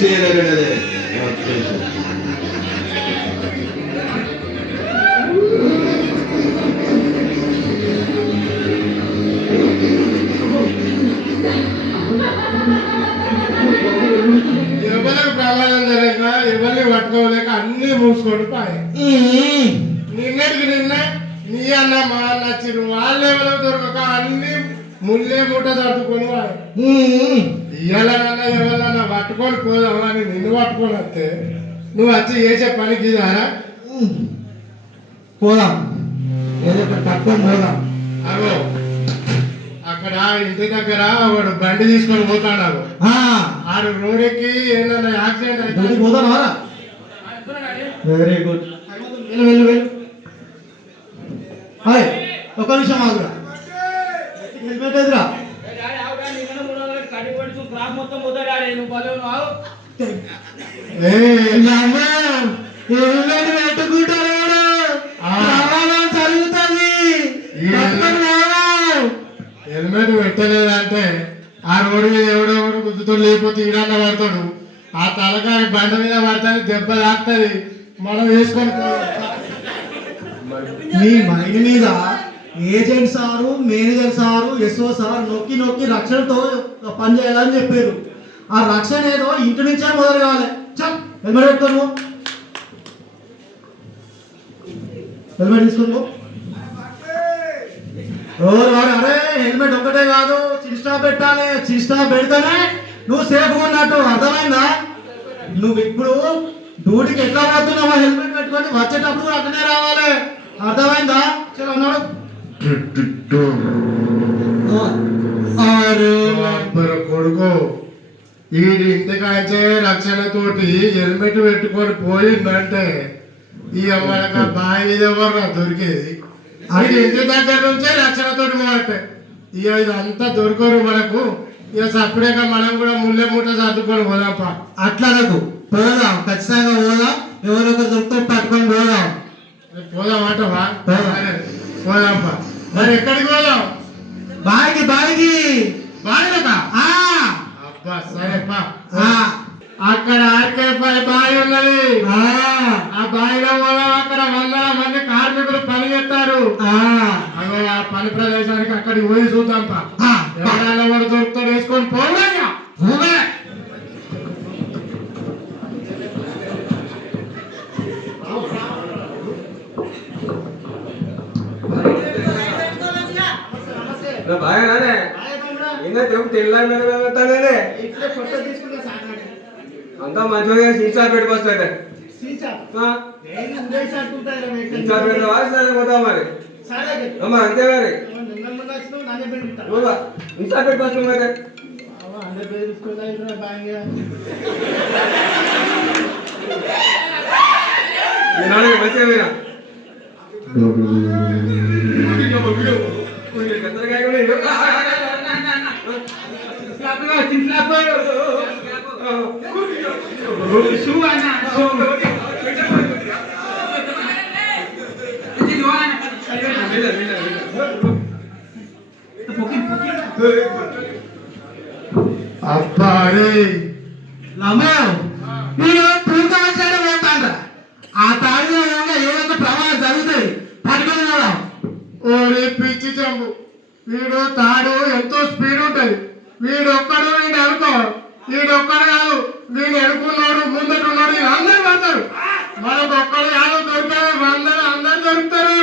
చేయలేనదే ఎవరికి ప్రమాదం జరిగినా ఎవరిని పట్టుకోలేక అన్ని మూసుకొని పాయి. నిన్నటికి నిన్న నీ అన్న మా అన్న వచ్చిరు వాళ్ళు ఎవరో దొరకక అన్ని ముల్లే మూట తడుచుకొని వాడు ఇయ్యాలన్నా ఎవరన్నా పట్టుకొని పోదాం అని నిన్ను పట్టుకొని వస్తే నువ్వు వచ్చి చేసే పనికి ఇదారా? పోదాం, ఏదో పట్టుకొని పోదాం. అగో అక్కడ ఇంటి దగ్గర వాడు బండి తీసుకొని పోతాడు. ఆడు రోడ్ ఎక్కి ఏదన్నా యాక్సిడెంట్ అయితే పోతానా? వెరీ గుడ్, వెళ్ళు వెళ్ళు వెళ్ళు. హాయ్, ఒక నిమిషం ఆగురా. హెల్మెట్ ఎదురా హెల్మెట్ పెట్టలేదంటే ఆ రోడ్డు మీద ఎవడెవడు గుద్దుతో లేకపోతే ఈడన్న పడతాడు. ఆ తలకాయ బండ మీద పడుతుంది, దెబ్బ తాకుతుంది, మనం వేసుకొని మీ మైండ్ మీద agent sir, manager sir, SO sir నొక్కి నొక్కి రక్షణతో పని చేయాలని చెప్పారు. ఆ రక్షణ ఏదో ఇంటి నుంచే మొదలు కావాలి. చల్ హెల్మెట్ పెట్టుకోను, హెల్మెట్ తీసుకోను. అరే హెల్మెట్ ఒకటే కాదు, చిస్టా పెట్టాలి. చిస్టా పెడితేనే నువ్వు సేఫ్గా ఉన్నట్టు, అర్థమైందా? నువ్వు ఇప్పుడు డ్యూటీకి ఎట్లా పోతున్నావో హెల్మెట్ పెట్టుకొని వచ్చేటప్పుడు అక్కడే రావాలి, అర్థమైందా? చలో అన్నాడు. కొడుకు వీడి ఇంటికాంచే రక్షణతోటి హెల్మెట్ పెట్టుకొని పోయిందంటే ఈ అమ్మక బావి మీద ఎవరు దొరికేది? అది ఇంటి దగ్గర నుంచే రక్షణతోటి మాట. ఇక ఇదంతా దొరకరు మనకు. ఇక సపరేట్గా మనం కూడా ముల్లె మూట సర్దుకొని పోదాంపా. అట్లా నాకు పోదాం, ఖచ్చితంగా పోదాం. ఎవరొకరు దొరికితే పట్టుకొని పోదాం. పోదాం అంటవా? పోదాంపా. మరి ఎక్కడికి పోదాం? బాయికి బాయికి బాయిలకా? అబ్బా సరేపా. అక్కడ ఆర్కేపై బావి ఉన్నది. ఆ బావిలో పోదాం. అక్కడ వందల మంది కార్మికులు పని చేస్తారు. అదో ఆ పని ప్రదేశానికి అక్కడికి పోయి చూద్దాంపా. ఎవరైనా వాడు దొరుకుతాడు, వేసుకొని పోగా. బాగానే ఇంకా తెల్లానే అంతా మంచిగా సీసా పెట్టుకొస్తాయి. పోతాం మరి అమ్మా, అంతే మరి సీసా పెట్టుకొస్తాం మరి. మంచిగా మీరా అబ్బా మీరు పూర్తి పోతాండ్రా. ఆ తాడిలో ఏదైనా ప్రమాదం జరుగుతుంది, పట్టుకొని పోదాం. ఓరే పిచ్చి చెంబు, వీడు తాడు ఎంతో స్పీడ్ ఉంటది. వీడొక్కడు వీడు అనుకో, వీడొక్కడు కాదు, వీడు ఎడుకున్నాడు, ముందటున్నాడు, అందరూ పడతారు. మనకు ఒక్కడు కాదు దొరికారు, అందరూ దొరుకుతారు.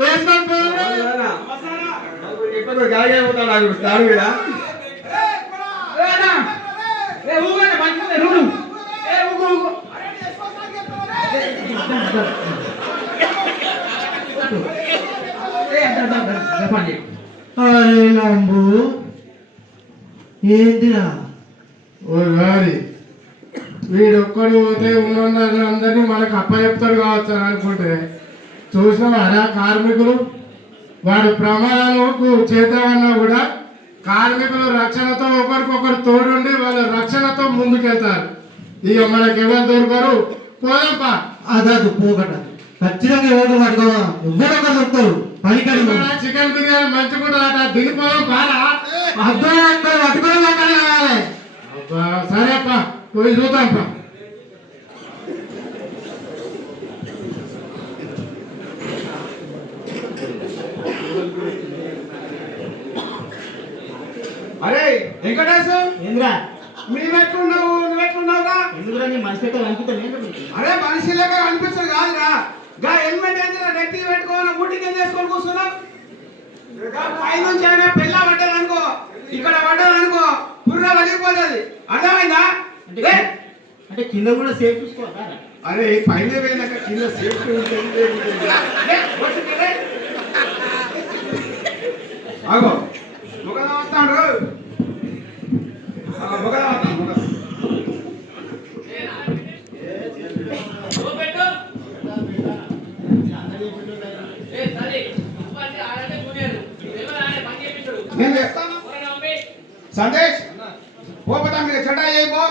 వేసుకొని తాడు మీద అరే లంబు ఏందిరా? ఓ గారి వీడొక్కడు పోతే ఉన్న అందరినీ మనకు అప్పచెప్తాడు కావచ్చు అని అనుకుంటే చూసినాం. అరా కార్మికులు వాడు ప్రమాదాలకు చేద్దామన్నా కూడా కార్మికులు రక్షణతో ఒకరికొకరు తోడుండి వాళ్ళ రక్షణతో ముందుకెళ్తారు. ఇక మనకి ఎవరు దొరకరు. పోదాంపా. అదదు పోగట ఖచ్చితంగా ఎవరు పట్టుకోవా, ఎవరొకరు దొరుకుతారు. పనికడి చికెన్ బిర్యానీ మంచిగా దిగిపోదాం. బాగా అర్థం పట్టుకోవాలి. సరేపా. పోయి చూద్దాం పా. అరే వెంకటేశ్, ఏంద్రా మేమెట్లున్నావు నువ్వెట్లున్నావురా? ఎందుకురా నీ మనసు పెట్టాలి అనుకుంటాను. అరే మనిషి లెక్క అనిపించదు కాదురా. గా హెల్మెట్ ఏంటిరా నెత్తి పెట్టుకోవాలి, ముట్టి కింద వేసుకొని కూర్చున్నావు. పైనుంచి అయినా పిల్ల పడ్డది అనుకో, ఇక్కడ పడ్డది అనుకో, పుర్ర వలిగిపోతుంది. అర్థమైందా? అంటే కింద కూడా సేఫ్ చూసుకోవాలా? అరే పైన పోయినాక కింద సేఫ్టీ ఉంటుంది. ఆగో ముఖదా వస్తాడు, ముఖదా వస్తాడు, ముఖ నేను చెప్తాను. సందేశ్ పోతా మీరు చెడ్డా అయిపో.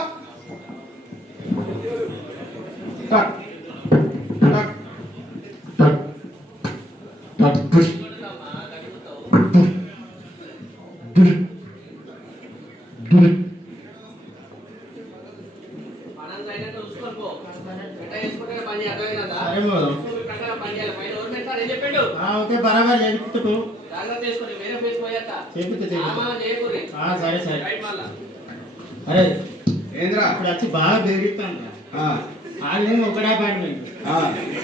ఓకే బరాబర్ చెప్తూ సరే సరే. అరే ఏంద్రా ఇప్పుడు వచ్చి బాగా బెదిరిస్తాను. వాళ్ళేమో ఒకటే అపార్ట్మెంట్,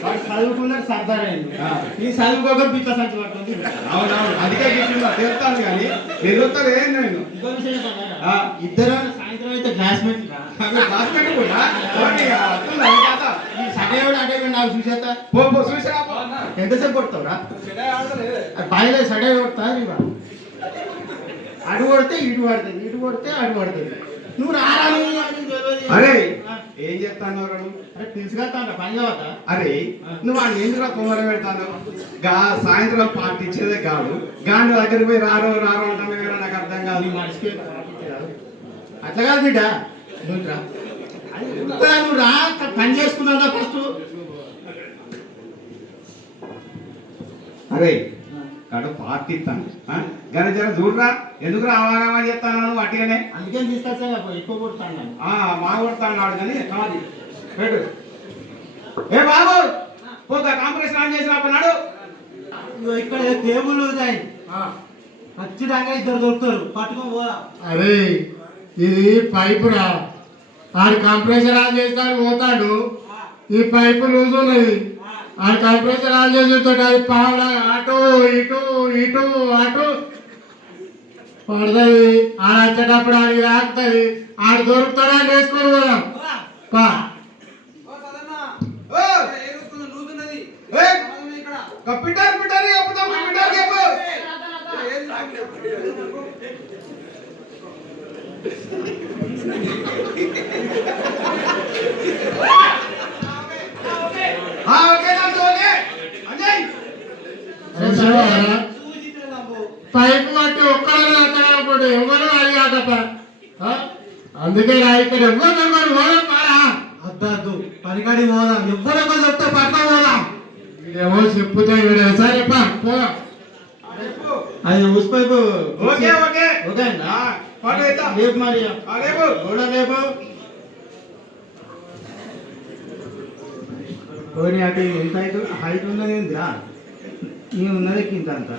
వాడు చదువుకున్నాడు సర్దారైంది. ఈ చదువుకోక పిట్ల సంచి పడుతుంది. అవునవును అందుకే తెలుస్తాను కానీ ఎదుగుతారు ఏం నేను ఇంకో విషయం చెప్పాలా? ఇద్దరు సాయంత్రం అయితే క్లాస్మేట్. ఈ సడేవాడు అంటే నాకు చూసేస్తా. ఎంతసేపు కొడతావురా? బాయిలో సడే కొడతా. అడు కొడితే ఇటు పడుతుంది, ఇటు కొడితే అడు పడుతుంది. నువ్వు రారాని అరే ఏం చెప్తాను అరే తీసుకెళ్తాను పని కావద్దా? అరే నువ్వు వాడిని ఎందుకు కుమార పెడతాను? సాయంత్రం పార్టీ ఇచ్చేదే కాదు, గాంధీ దగ్గరికి పోయి రారో రారో అంటాను వేరే. నాకు అర్థం కాదు. నీ మనిషికి అట్లా కాదు బిడ్డ. నువ్వు రా పని చేసుకున్నా ఫస్ట్. అరే కాడు పార్టీ ఇస్తాను కానీ జర చూడరా, ఎందుకు రావాలని చెప్తాను నువ్వు అట్టిగానే. అందుకే తీసుకొచ్చా ఎక్కువ కొడతాను. మా కొడతాను నాడు కానీ కాదు పెట్టు. ఏ బాబు పోతా కాంపిటీషన్ ఆన్ చేసి రాపన్నాడు. ఇక్కడ టేబుల్ ఉన్నాయి, ఖచ్చితంగా ఇద్దరు దొరుకుతారు, పట్టుకొని పోరా. అరే ఇది పైపు రా, ఆడు కంప్రెషర్ ఆన్ చేస్తాడు పోతాడు. ఈ పైపు లూజ్ ఉన్నది, ఆడు కంప్రెషర్ ఆన్ చేసేతో అది పావులా అటు ఇటు ఇటు అటు పడుతుంది. ఆడ వచ్చేటప్పుడు ఆడికి రాకుతుంది, ఆడు దొరుకుతాడా వేసుకొని పోదాం పా. పిటర్ పిటర్ చెప్పుతాం పిటర్ చెప్పు. పైపు పట్టి ఒక్కడనే అత్తగాడు ఎవరు అది కాకప్ప. అందుకే రా ఇక్కడ ఎవరు పోదాం పారా. అద్దద్దు పనికాడి పోదాం, ఎవరొకరు చెప్తే పట్టుకొని పోదాం. ఇదేమో చెప్పుతా ఇక్కడ సరే పా పోదాం. అది ఊసి పైపు ఓకే ఓకే ఓకే అండి. పాట వేద్దాం. రేపు మరి రేపు కూడా రేపు పోనీ అటు ఎంత హైట్ ఉన్నది ఏందిరా? నీ ఉన్నది కింద అంత.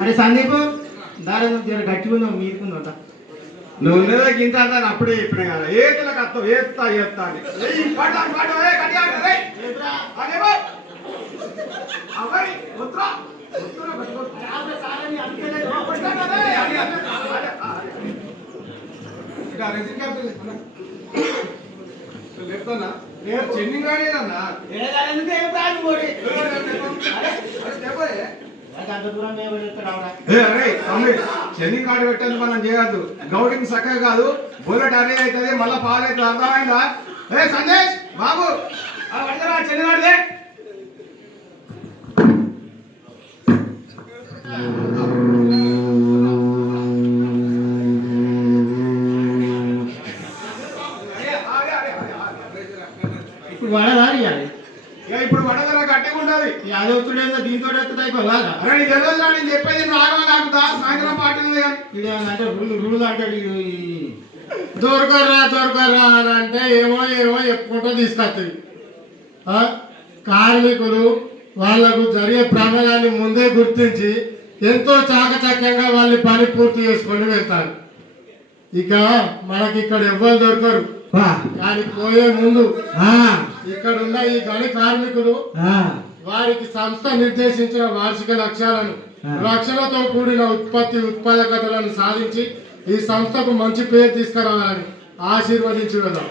అరే సందీప్ దాని జర గట్టిగా ఉన్నావు, మీరుకుందా? నువ్వు ఉన్నదా గింత అంతా అప్పుడే చెప్పిన కదా. ఏతులకు అత్తం ఏత్తా ఏత్తా అని చెప్తానా చెన్ని రాలేదన్నా. చెన్ని కాడు పెట్టేందుకు మనం చేయద్దు. గౌడింగ్ చక్కగా కాదు, బుల్లెట్ అరే అవుతుంది, మళ్ళీ పాలు అవుతుంది. అర్థమైందా? ఏ సందేశ్ బాబు చెన్ని కాడుదే. ఇప్పుడు వడదారి ఇప్పుడు వడదల గట్టిగా ఉండాలి. యాదవుతుడేందో దీంతో అయిపోవాలా? అరే నీకు తెలియదు, నేను చెప్పేది రాగమని ఆగుతా. సాయంత్రం పార్టీ ఉంది కానీ ఇది అంటే రూల్ అంటాడు. దొరకరా అని అంటే ఏమో చెప్పుకుంటూ తీసుకొస్తుంది. కార్మికులు వాళ్లకు జరిగే ప్రమాదాన్ని ముందే గుర్తించి ఎంతో చాకచక్యంగా వాళ్ళ పని పూర్తి చేసుకొని వెళ్తారు. ఇక మనకి ఇక్కడ ఎవ్వరు దొరకరు. కానీ పోయే ముందు ఇక్కడ ఉన్న ఈ గని కార్మికులు వారికి సంస్థ నిర్దేశించిన వార్షిక లక్ష్యాలను రక్షణతో కూడిన ఉత్పాదకతలను సాధించి ఈ సంస్థకు మంచి పేరు తీసుకురావాలని ఆశీర్వదించి వెళ్దాం.